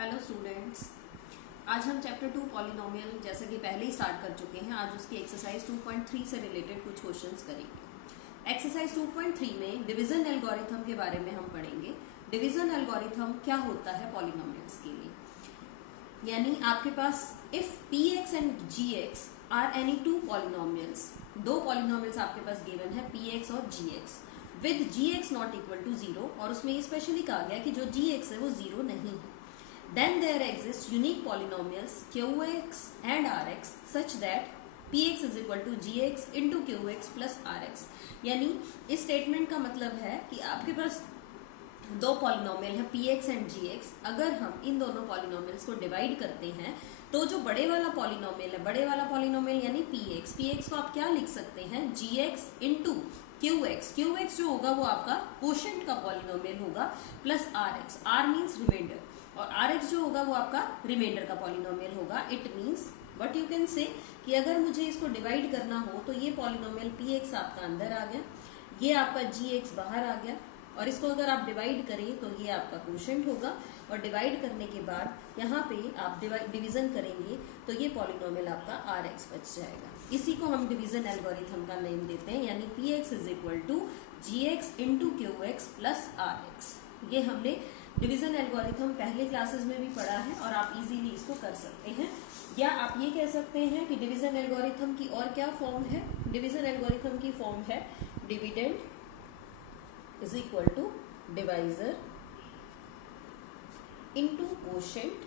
Hello students, आज हम chapter 2 polynomial जैसा कि पहले ही स्टार्ट कर चुके हैं। आज उसकी एक्सरसाइज 2.3 से रिलेटेड कुछ क्वेश्चंस करेंगे। एक्सरसाइज 2.3 में डिवीजन एल्गोरिथम के बारे में हम पढ़ेंगे। डिवीजन एल्गोरिथम क्या होता है पॉलिनोमियल्स के लिए, यानी आपके पास if px and gx are any two polynomials, दो पॉलिनोमियल्स आपके पास गिवन है px और gx with gx not equal to 0, और उसमें स्पेशली कहा गया कि जो gx है वो 0 नहीं है, then there exist unique polynomials qx and rx such that px is equal to gx into qx plus rx। यानी इस स्टेटमेंट का मतलब है कि आपके पास दो पॉलिनोमियल है px एंड gx। अगर हम इन दोनों पॉलिनोमियल्स को डिवाइड करते हैं तो जो बड़े वाला पॉलिनोमियल है, बड़े वाला पॉलिनोमियल यानी px को आप क्या लिख सकते हैं, gx into qx जो होगा वो आपका कोशेंट का पॉलिनोमियल होगा plus rx, r means remainder, और rx जो होगा वो आपका रिमाइंडर का पॉलिनोमियल होगा। It means what you can से कि अगर मुझे इसको डिवाइड करना हो तो ये पॉलिनोमियल px आपका अंदर आ गया, ये आपका gx बाहर आ गया, और इसको अगर आप डिवाइड करें तो ये आपका कोशेंट होगा, और डिवाइड करने के बाद यहाँ पे आप डिवीजन करेंगे तो ये पॉलिनोमियल आपका rx बच जाएगा। इसी को हम डिवीजन एल्गोरिथम का नेम देते हैं, यानी px is equal to gx into qx plus rx। ये हमने डिवीजन एल्गोरिथम पहले क्लासेस में भी पढ़ा है और आप इजीली इसको कर सकते हैं। या आप ये कह सकते हैं कि डिवीजन एल्गोरिथम की और क्या फॉर्म है, डिवीजन एल्गोरिथम की फॉर्म है dividend is equal to divisor into quotient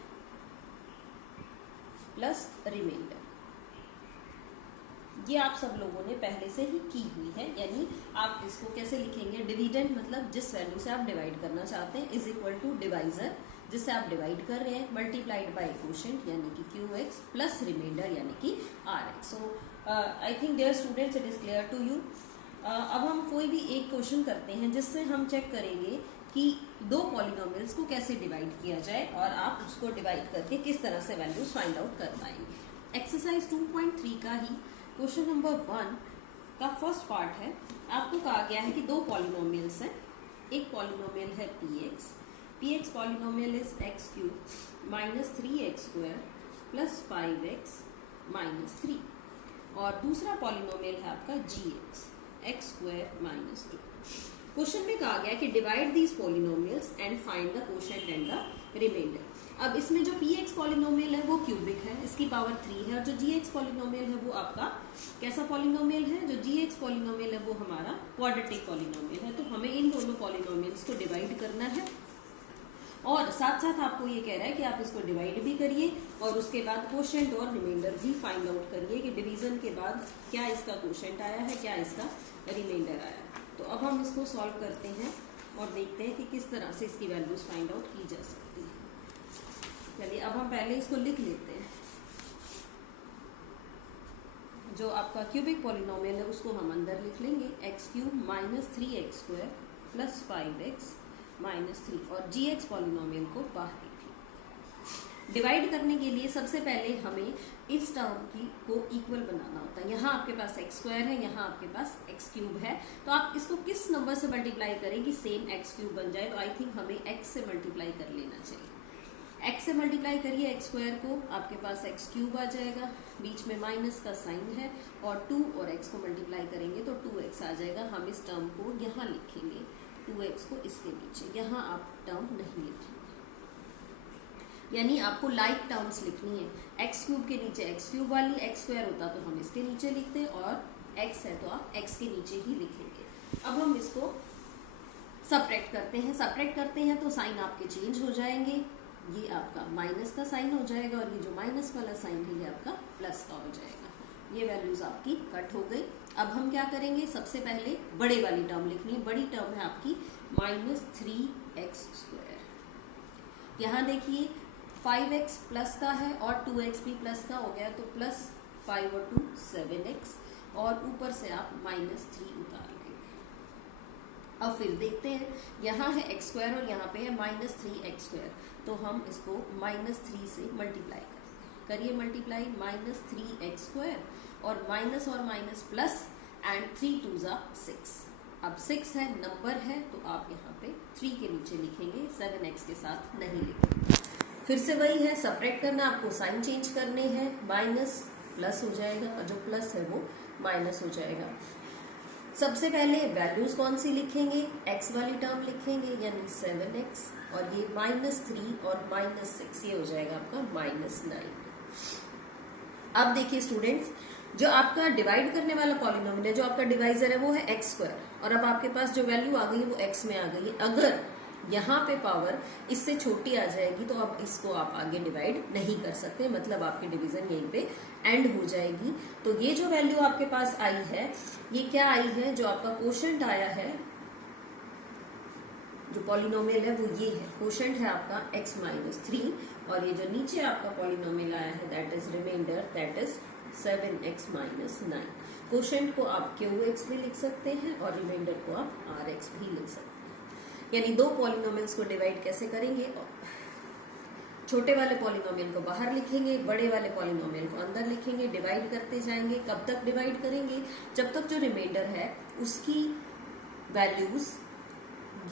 plus remainder. ये आप सब लोगों ने पहले से ही की हुई है, यानी आप इसको कैसे लिखेंगे, डिविडेंड मतलब जिस वैल्यू से आप डिवाइड करना चाहते हैं, इज इक्वल टू डिवाइजर जिससे आप डिवाइड कर रहे हैं, मल्टीप्लाइड बाय कोशेंट यानी कि qx प्लस रिमाइंडर यानी कि rx। So I think dear students it is clear to you. अब हम कोई भी एक क्वेश्चन करते हैं जिससे हम चेक करेंगे कि दो पॉलिनोमियल्स को कैसे डिवाइड किया जाए और आप उसको डिवाइड करके किस तरह से वैल्यूज फाइंड आउट कर पाएंगे। एक्सरसाइज 2.3 का ही क्वेश्चन नंबर 1 का फर्स्ट पार्ट है। आपको कहा गया है कि दो पॉलिनोमियल्स हैं, एक पॉलिनोमियल है px polynomial is x cube minus 3x square plus 5x minus 3, और दूसरा पॉलिनोमियल है आपका gx x square minus 2। Question में कहा गया कि divide these polynomials and find the quotient and the remainder. अब इसमें जो px पॉलिनोमियल है वो क्यूबिक है, इसकी पावर 3 है, और जो gx पॉलिनोमियल है वो आपका कैसा पॉलिनोमियल है, जो gx पॉलिनोमियल है वो हमारा क्वाड्रेटिक पॉलिनोमियल है। तो हमें इन दोनों पॉलिनोमियल्स को डिवाइड करना है, और साथ साथ आपको ये कह रहा है कि आप इसको डिवाइड भी करिए और उसके बाद कोशेंट और रिमाइंडर भी फाइंड आउट करिए कि डिवीजन के बाद क्या इसका कोशेंट आया है, क्या इसका रिमाइंडर आया है। तो अब हम इसको सॉल्व करते हैं और देखते हैं कि किस तरह से इसकी वैल्यूज फाइंड आउट की जा सकती है। चलिए अब हम पहले इसको लिख लेते हैं। जो आपका क्यूबिक पॉलिनोमियल है उसको हम अंदर लिख लेंगे, x cube minus 3x square plus 5x minus 3, और gx पॉलिनोमियल को बाहर लिख लेंगे। डिवाइड करने के लिए सबसे पहले हमें इस टर्म की को इक्वल बनाना होता है। यहाँ आपके पास x स्क्वायर है, यहाँ आपके पास x क्यूब है, तो आप इसको किस नंबर से मल्टीप्लाई करें कि सेम x क्यूब बन जाए, तो आई थिंक हमें x से मल्टीप्लाई कर लेना चाहिए। x से मल्टीप्लाई करिए x स्क्वायर को, आपके पास x क्यूब आ जाएगा, बीच में माइनस का साइन है, और 2 और x को मल्टीप्लाई करेंगे तो 2x आ जाएगा। हम इस टर्म को यहाँ लिखेंगे, 2x को इसके नीचे, यहाँ आप टर्म नहीं लिखेंगे, यानी आपको लाइक टर्म्स लिखनी है। x क्यूब के नीचे x क्यूब वाली, x स्क्वायर होता तो हम इसके नीचे लिखते, और x है तो आप x के नीचे ही लिखेंगे। अब हम इसको सब्ट्रैक्ट करते हैं तो साइन आपके चेंज हो जाएंगे, ये आपका माइनस का साइन हो जाएगा, और ये जो माइनस वाला साइन है ये आपका प्लस का हो जाएगा। ये वैल्यूज आपकी कट हो गई। अब हम क्या करेंगे, सबसे पहले बड़े वाली टर्म लिखनी है। बड़ी टर्म है आपकी माइनस 3x स्क्वायर। यहाँ देखिए 5x प्लस का है और 2x भी प्लस का हो गया, तो प्लस 5 और 2 7x, और ऊपर से आप माइनस 3 उतार लेंगे। अब फिर देखते हैं, यहाँ है x स्क्वायर और यहाँ पे है माइनस 3x स्क्वायर, तो हम इसको माइनस 3 से मल्टीप्लाई करिए मल्टीप्लाई, माइनस 3x स्क्वायर और माइनस प्लस, एंड 3 2 जा 6। अब 6 है, नंबर है, तो आप यहाँ पे 3 के नीचे लिखेंगे, 7x के साथ नहीं लिखेंगे। फिर से वही है, सब्ट्रैक्ट करना, आपको साइन चेंज करने हैं, माइनस प्लस हो जाएगा और जो प्लस है वो माइनस हो जाएगा। सबसे पहले वैल्यूज कौन सी लिखेंगे, एक्स वाली टर्म लिखेंगे यानी 7x और ये -3 और -6, ये हो जाएगा आपका -9। अब देखिए स्टूडेंट्स, जो आपका डिवाइड करने वाला पॉलिनोमियल है, जो आपका डिवाइजर है वो है x² और अब आपके पास जो वैल्यू आ गई है वो x में आ गई है। अगर यहाँ पे पावर इससे छोटी आ जाएगी तो अब इसको आप आगे डिवाइड नहीं कर सकते, मतलब आपकी डिवीजन यहीं पे एंड हो जाएगी। तो ये जो वैल्यू आपके पास आई है, ये क्या आई है, जो आपका कोशेंट आया है, जो पॉलिनोमियल है वो ये है, कोशेंट है आपका x-3 और ये जो नीचे आपका पॉलिनोमियल आया है that is remainder, that is 7x-9। Quotient को आप QX भी लिख सकते हैं और रिमाइंडर को आप RX भी लिख सकते हैं। यानी दो पॉलिनोमियल्स को डिवाइड कैसे करेंगे, छोटे वाले पॉलिनोमियल को बाहर लिखेंगे, बड़े वाले पॉलिनोमियल को अंदर लिखेंगे, डिवाइड करते जाएंगे। कब तक डिवाइड करेंगे, जब तक जो रिमाइंडर है उसकी वैल्यूज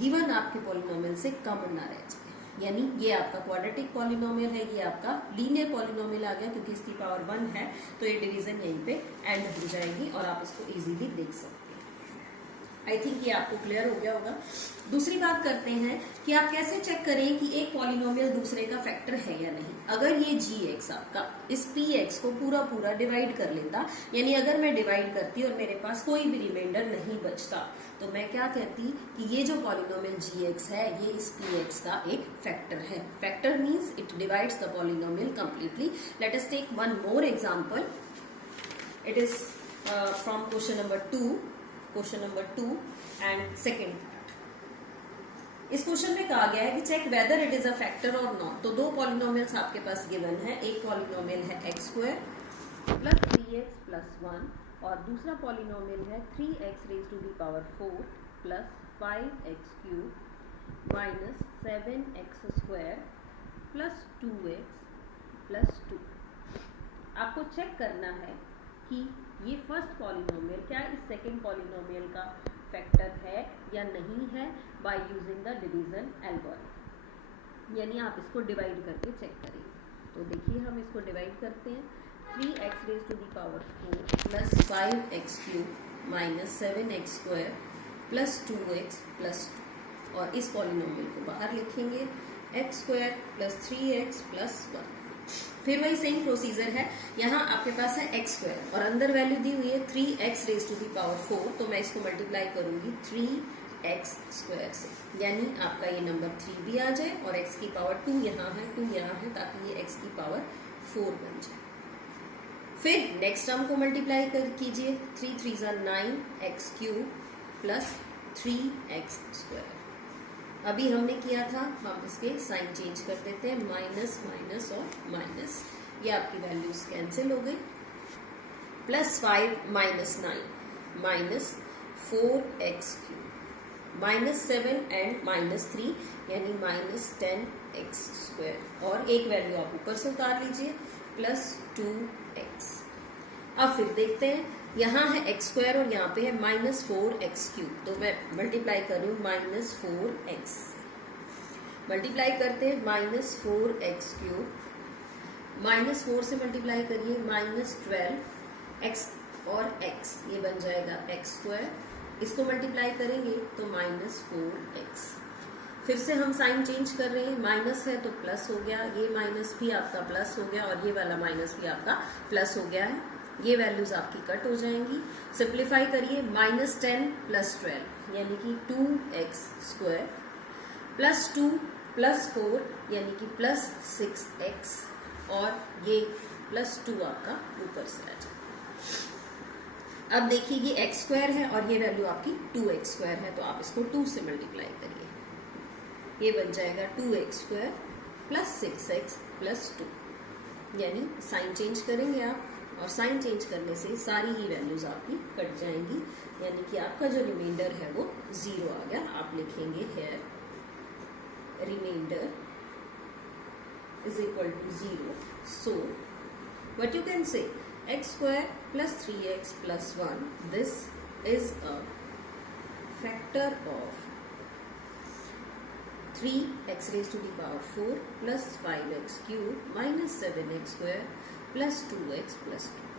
गिवन आपके पॉलिनोमियल से कम ना रह जाए। यानी ये आपका क्वाड्रेटिक पॉलिनोमियल है, ये आपका लीनियर पॉलिनोमियल आ गया, क्योंकि इसकी पावर 1 है तो ये डिवीजन यहीं पे एंड हो जाएगी और आप इसको इजीली देख सकते हैं। आई थिंक ये आपको क्लियर हो गया होगा। दूसरी बात करते हैं कि आप कैसे चेक करें कि एक पॉलिनोमियल दूसरे का फैक्टर है या नहीं। अगर ये gx आपका इस px को पूरा पूरा डिवाइड कर लेता, यानी अगर मैं डिवाइड करती और मेरे पास कोई भी रिमाइंडर नहीं बचता, तो मैं क्या कहती कि ये जो पॉलिनोमियल gx है ये इस px का एक फैक्टर है। Factor means it divides the polynomial completely. Let us take one more example. It is from question number 2 and second part. इस क्वेश्चन में कहा गया है कि check whether it is a factor और नॉट। तो दो पॉलिनोमियल्स आपके पास गिवन है, एक पॉलिनोमियल है x² प्लस 3x प्लस 1 और दूसरा पॉलिनोमियल है 3x raise to the power 4 plus 5x³ minus 7x² plus 2x plus 2। आपको चेक करना है कि ये फर्स्ट पॉलिनोमियल क्या इस सेकेंड पॉलिनोमियल का फैक्टर है या नहीं है, by using the division algorithm. यानी आप इसको डिवाइड करके चेक करेंगे। तो देखिए हम इसको डिवाइड करते हैं, 3x raise to the power 4 plus 5x³ minus 7x² plus 2x plus 2 और इस पॉलिनोमियल को बाहर लिखेंगे, x² प्लस 3x प्लस 1। फिर वही सेम प्रोसीजर है, यहाँ आपके पास है x² और अंदर वैल्यू दी हुई है 3x raise to the power 4, तो मैं इसको मल्टीप्लाई करूंगी 3x² से, यानी आपका ये नंबर 3 भी आ जाए और x की पावर 2 यहाँ है, 2 यहाँ है, ताकि ये x की पावर 4 बन जाए। फिर नेक्स्ट टर्म को मल्टीप्लाई कीजिए, 3 3 9x³ प्लस 3x²। अभी हमने किया था, हम इसके साइन चेंज कर देते हैं, माइनस माइनस और माइनस, ये आपकी वैल्यूज कैंसिल हो गई। Plus 5 minus 9 minus 4x³ minus 7 and minus 3 यानी माइनस 10x² और एक वैल्यू आप ऊपर से उतार लीजिए, प्लस 2x। अब फिर देखते हैं, यहाँ है x² और यहाँ पे है माइनस 4x³, तो मैं मल्टीप्लाई कर रही हूँ माइनस 4x। मल्टीप्लाई करते हैं माइनस 4x³ माइनस 4 से मल्टीप्लाई करिए, माइनस 12x और x, ये बन जाएगा x²। इसको मल्टीप्लाई करेंगे तो माइनस 4x। फिर से हम साइन चेंज कर रहे हैं, माइनस है तो प्लस हो गया, ये माइनस भी आपका प्लस हो गया और ये वाला माइनस भी आपका प्लस हो गया है। ये वैल्यूज आपकी कट हो जाएंगी। सिंप्लीफाई करिए, माइनस 10 प्लस 12 यानी कि 2x² प्लस 2 प्लस 4 यानी कि प्लस 6x और ये प्लस 2 आपका ऊपर से आ जाए। अब देखिए ये x² है और ये वैल्यू आपकी 2x² है, तो आप इसको 2 से मल्टीप्लाई करिए, ये बन जाएगा 2x² प्लस 6x प्लस 2। यानी साइन चेंज करेंगे आप और साइन चेंज करने से सारी ही वैल्यूज आपकी कट जाएंगी, यानी कि आपका जो रिमाइंडर है वो 0 आ गया। आप लिखेंगे here remainder is equal to 0। So what you can say, x² plus 3x plus 1, this is a factor of 3x⁴ plus 5x³ minus 7x² plus 2x plus 2।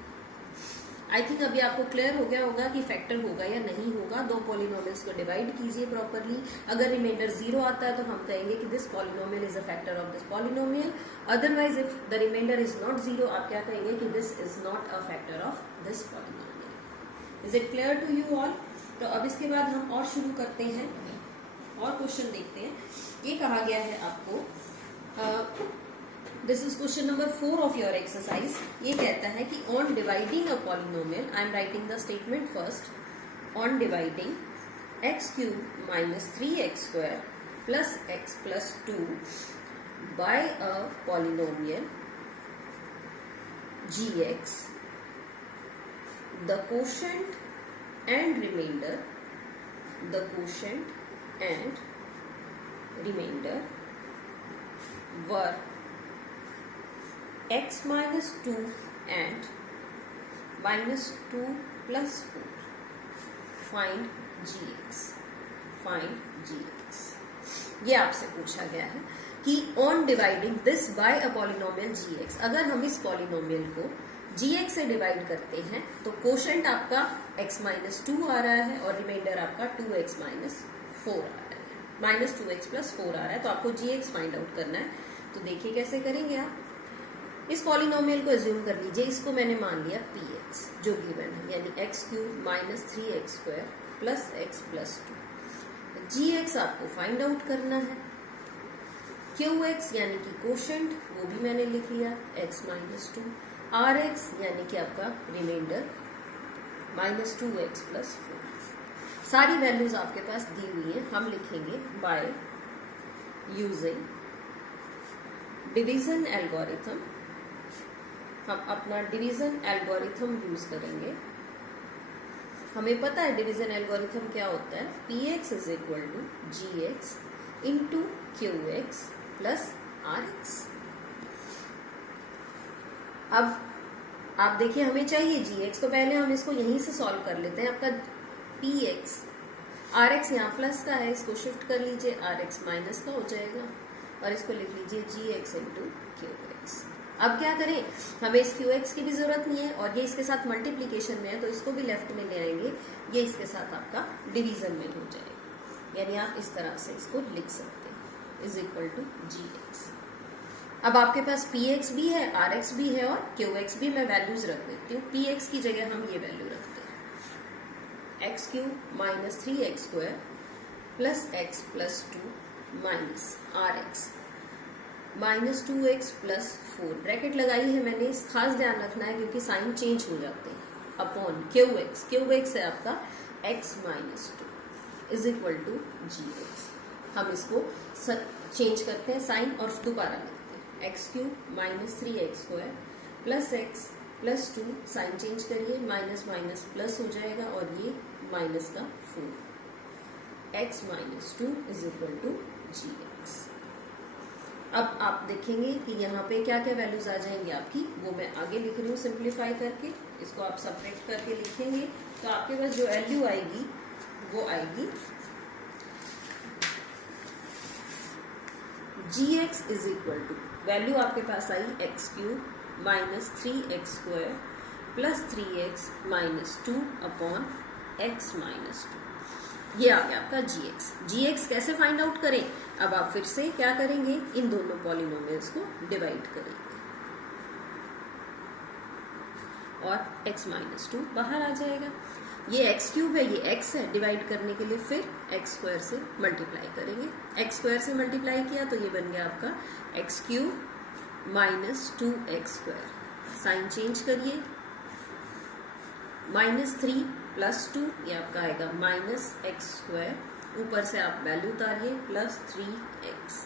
I think अभी आपको क्लियर हो गया होगा कि फैक्टर होगा या नहीं होगा। दो पॉलिनोमियल्स को डिवाइड कीजिए प्रॉपरली। अगर रिमाइंडर 0 आता है तो हम कहेंगे कि this polynomial is a factor of this polynomial. Otherwise if the remainder is not 0, आप क्या कहेंगे कि this is not a factor of this polynomial. Is it clear to you all? तो अब इसके बाद हम और शुरू करते हैं और क्वेश्चन देखते हैं। ये कहा गया है आपको, this is question number 4 of your exercise. ये कहता है कि on dividing a polynomial, I am writing the statement first. On dividing x³ minus 3x² plus x plus 2 by a polynomial gx, the quotient and remainder, the quotient and remainder were x minus 2 and minus 2 plus 4. Find gx. Find gx. ये आपसे पूछा गया है कि on dividing this by a polynomial gx, अगर हम इस polynomial को gx से डिवाइड करते हैं तो कोशेंट आपका x माइनस 2 आ रहा है और रिमाइंडर आपका 2x माइनस 4 आ रहा है, माइनस 2x प्लस 4 आ रहा है। तो आपको gx फाइंड आउट करना है। तो देखिए कैसे करेंगे आप। इस पॉलिनोमियल को एज्यूम कर लीजिए, इसको मैंने मान लिया px जो गिवन है, यानी x³ minus 3x² plus x plus 2। gx आपको फाइंड आउट करना है। qx यानी कि कोशेंट, वो भी मैंने लिख लिया x माइनस 2। rx यानी कि आपका रिमाइंडर माइनस 2x प्लस 4। सारी वैल्यूज आपके पास दी हुई है। हम लिखेंगे बाय यूजिंग डिवीजन एल्गोरिथम। हम अपना डिवीजन एल्गोरिथम यूज करेंगे। हमें पता है डिवीजन एल्गोरिथम क्या होता है, px is equal to gx into qx plus rx। अब आप देखिए हमें चाहिए gx, तो पहले हम इसको यहीं से सॉल्व कर लेते हैं। आपका px, rx यहाँ प्लस का है, इसको शिफ्ट कर लीजिए, rx माइनस का हो जाएगा और इसको लिख लीजिए gx इंटू qx। अब क्या करें, हमें इस qx की भी जरूरत नहीं है और ये इसके साथ मल्टीप्लीकेशन में है तो इसको भी लेफ्ट में ले आएंगे, ये इसके साथ आपका डिवीजन में हो जाएगा। यानी आप इस तरह से इसको लिख सकते हैं, इज इक्वल टू gx। अब आपके पास px भी है, rx भी है और qx भी। मैं वैल्यूज रख देती हूँ। px की जगह हम ये वैल्यू रखते हैं, x³ minus 3x² plus x plus 2 minus rx minus 2x plus 4। Bracket लगाई है मैंने, खास ध्यान रखना है क्योंकि साइन चेंज हो जाते हैं। अपॉन qx, qx है आपका x minus 2 is equal to gx। हम इसको चेंज करते हैं साइन और दोबारा लिखते हैं, x³ minus 3x² plus x plus 2, sign change करिए, माइनस माइनस प्लस हो जाएगा और ये माइनस का 4, x minus 2 is equal to gx। अब आप देखेंगे कि यहाँ पे क्या क्या वैल्यूज आ जाएंगी आपकी, वो मैं आगे लिख रही हूँ सिंप्लीफाई करके। इसको आप सब्ट्रैक्ट करके लिखेंगे तो आपके पास जो वैल्यू आएगी वो आएगी gx is equal to, value आपके पास आई x³ minus 3x² plus 3x minus 2 upon x minus 2। ये आ गया आपका gx। gx कैसे फाइंड आउट करें, अब आप फिर से क्या करेंगे, इन दोनों पॉलिनोमियल्स को डिवाइड करेंगे और x माइनस 2 बाहर आ जाएगा। ये x³ है, ये x है, डिवाइड करने के लिए फिर x² से मल्टीप्लाई करेंगे। x² से मल्टीप्लाई किया तो ये बन गया आपका x³ minus 2x²। Sign change करिए, माइनस 3 प्लस 2, ये आपका आएगा माइनस x²। ऊपर से आप वैल्यू उतारिए प्लस 3x।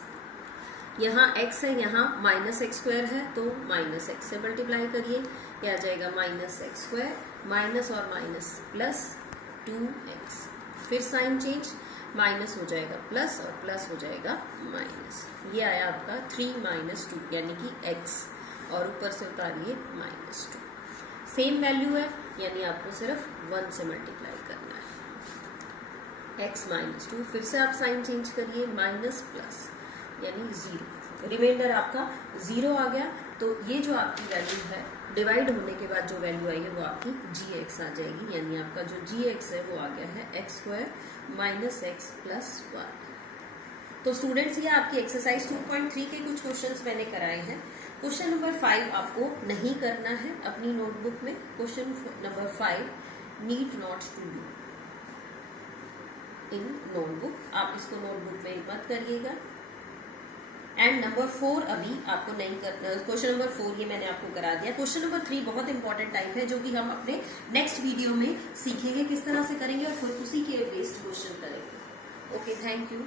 यहाँ x है, यहाँ माइनस x² है तो माइनस x से मल्टीप्लाई करिए, ये आ जाएगा माइनस x², माइनस और माइनस प्लस 2x। फिर साइन चेंज, माइनस हो जाएगा प्लस और प्लस हो जाएगा माइनस। ये आया आपका 3 माइनस 2 यानी कि x, और ऊपर से उतारिए माइनस 2। सेम वैल्यू है यानी आपको सिर्फ 1 से मल्टीप्लाई करना है। x माइनस 2, फिर से आप साइन चेंज करिए, माइनस प्लस यानी 0, रिमाइंडर आपका 0 आ गया। तो ये जो आपकी वैल्यू है डिवाइड होने के बाद जो वैल्यू आई है वो आपकी gx आ जाएगी, यानी आपका जो gx है वो आ गया है x square minus x plus 1। तो स्टूडेंट्स ये आपकी एक्सरसाइज 2.3 के कुछ क्वेश्चंस मैंने कराए हैं। क्वेश्चन नंबर 5 आपको नहीं करना है अपनी नोटबुक में। Question number 5 need not to do in notebook, आप इसको नोटबुक में मत करिएगा। एंड नंबर 4 अभी आपको नहीं करना। क्वेश्चन नंबर 4 ये मैंने आपको करा दिया। क्वेश्चन नंबर 3 बहुत इंपॉर्टेंट टाइप है, जो कि हम अपने नेक्स्ट वीडियो में सीखेंगे किस तरह से करेंगे और फिर उसी के बेस्ड क्वेश्चन करेंगे। Okay, thank you.